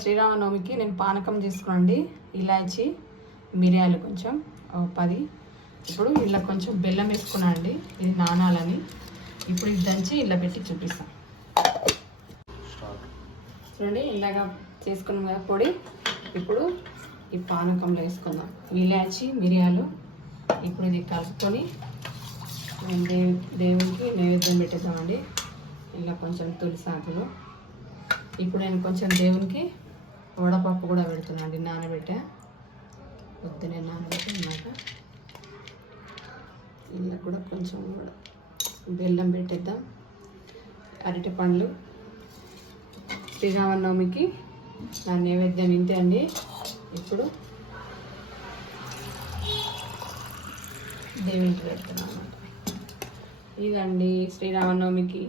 శ్రీరామనవమికి నేను పానకం చేసుకున్నాండి. ఇలాచి మిరియాలు కొంచెం 10. ఇప్పుడు ఇలా కొంచెం బెల్లం వేసుకున్నా అండి. ఇది నానాలని. ఇప్పుడు ఇది దంచి ఇలా పెట్టి చూపిస్తాను చూడండి. ఇలాగా చేసుకున్నాం కదా పొడి. ఇప్పుడు ఈ పానకంలో వేసుకుందాం ఇలాచి మిరియాలు. ఇప్పుడు ఇది కలుపుకొని దేవునికి నైవేద్యం పెట్టేద్దామండి. ఇలా కొంచెం తులసాకులు. ఇప్పుడు నేను కొంచెం దేవునికి వడపప్పు కూడా పెడుతున్నాను అండి. నానబెట్టా పొద్దునే నానబెట్టినాక ఇలా కూడా కొంచెం కూడా బెల్లం పెట్టేద్దాం. అరటి పండ్లు. శ్రీరామనవమికి నా నైవేద్యం ఇంతే అండి. ఇప్పుడు దేవునికి పెడుతున్నాను. ఇదండి శ్రీరామనవమికి